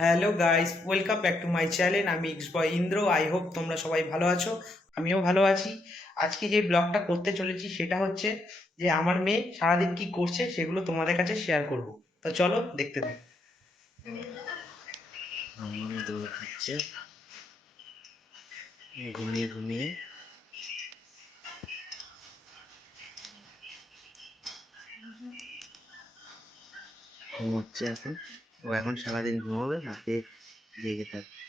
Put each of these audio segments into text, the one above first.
Hello guys welcome back to my channel আমি X boy Indra I hope তোমরা সবাই ভালো আছো। আমিও ভালো আছি। আজকে যে ব্লগটা করতে চলেছি সেটা হচ্ছে যে আমার মেয়ে সারাদিন কি করছে সেগুলো তোমাদের কাছে শেয়ার করব। তো চলো দেখতে হচ্ছে ঘুমিয়ে ঘুমিয়ে। ঘুমোচ্ছে এখন। ও এখন সারাদিন ঘুমাবে? রাতে জেগে থাকবে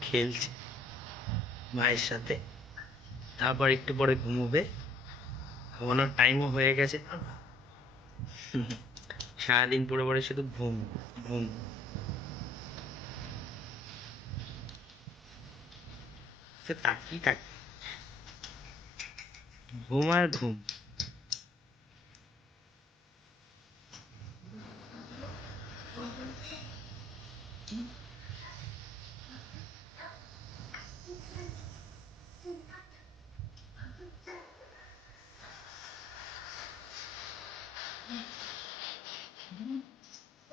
খেলছে। মায়ের সাথে। তারপর একটু পরে ঘুমোবে। ঘুমানোর টাইমও হয়ে গেছে। সারাদিন পরে পরে শুধু ঘুম ঘুম। সে তাকিয়ে থাকে। ঘুম আর ঘুম।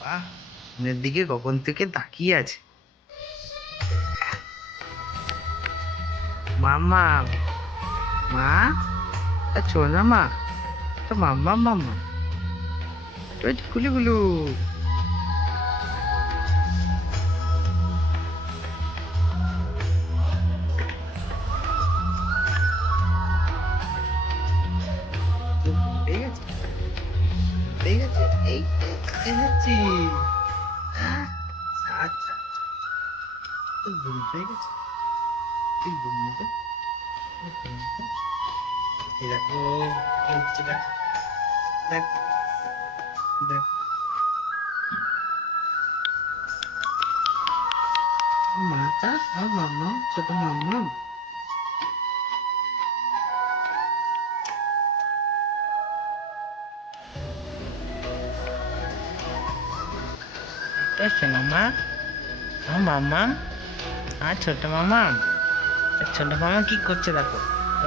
বাহ দিকে কখন থেকে তাকিয়ে আছে। মামা মা আচ্ছা না মা। তো মাম্মা মাম্মা। গুলু হচ্ছে আচ্ছা তুই ঘুম পেয়ে গেছে দেখো দেখ দেখ মাতা আর মাম্মা ছোট মাম্মা দেখছে মামা আমার মামা আর ছোট মামা ছোট মামা কি করছে দেখো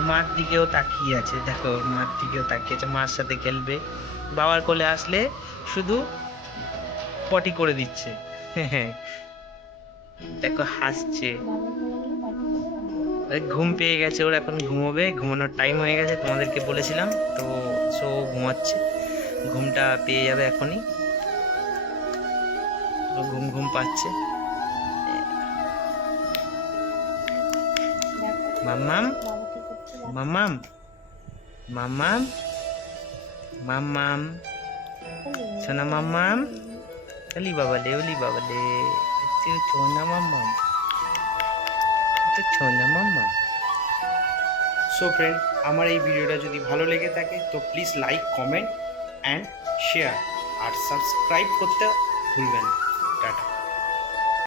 মার দিকেও তাকিয়ে আছে দেখো মার দিকেও তাকিয়ে আছে মার সাথে খেলবে বাবার কোলে আসলে শুধু পটি করে দিচ্ছে দেখো হাসছে ঘুম পেয়ে গেছে ওর এখন ঘুমোবে ঘুমানোর টাইম হয়ে গেছে তোমাদেরকে বলেছিলাম তো সো ঘুমাচ্ছে ঘুমটা পেয়ে যাবে এখনই ঘুম ঘুম পাচ্ছে। মাম্মাম মাম্মাম মাম্মাম মাম্মাম। সোনা মাম্মাম, ওলি বাবা লে, ওলি বাবা লে। তুই সোনা মাম্মাম। তুই সোনা মাম্মাম। সো ফ্রেন্ড আমার এই ভিডিওটা যদি ভালো লেগে থাকে, তো please like comment and share R subscribe করতে ভুলবেন না। টাটা